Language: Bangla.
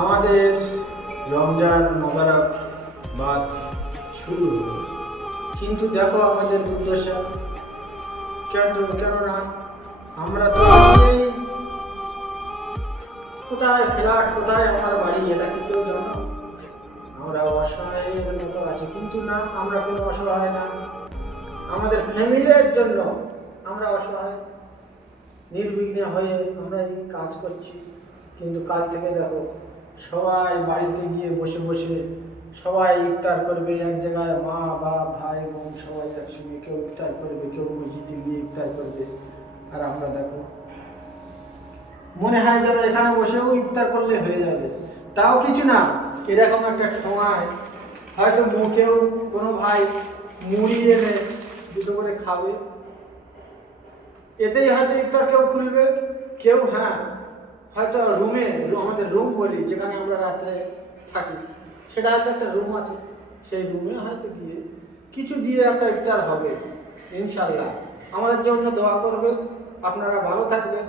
আমাদের রমজান মোবারক বাদ শুরু হলো, কিন্তু দেখো আমাদের দুর্দশা। কেননা আমরা তো এই কোথায় ফ্ল্যাট, কোথায় আমার বাড়ি, এটা কি কেউ জানো? আমরা অসহায়ের মতো আছি, কিন্তু না, আমরা কোনো অসহায় না। আমাদের ফ্যামিলির জন্য আমরা অসহায়, নির্বিঘ্নে হয়ে আমরা এই কাজ করছি। কিন্তু কাল থেকে দেখো সবাই বাড়িতে গিয়ে বসে বসে সবাই ইফতার করবে এক জায়গায়, মা বাপ ভাই বোন সবাই একসঙ্গে, কেউ ইফতার করবে, কেউ মসজিদে গিয়ে ইফতার করবে। আর আমরা দেখো মনে হয় যেন এখানে বসেও ইফতার করলে হয়ে যাবে, তাও কিছু না। এরকম একটা সময় হয়তো মুখেও কোনো ভাই মুড়ি এনে দুটো করে খাবে, এতেই হয়তো ইফতার কেউ খুলবে, কেউ হয়তো রুমে, আমাদের রুম বলি যেখানে আমরা রাত্রে থাকি, সেটা হয়তো একটা রুম আছে, সেই রুমে হয়তো গিয়ে কিছু দিয়ে একটা ইফতার হবে। ইনশাল্লাহ আমাদের জন্য দোয়া করবেন, আপনারা ভালো থাকবেন।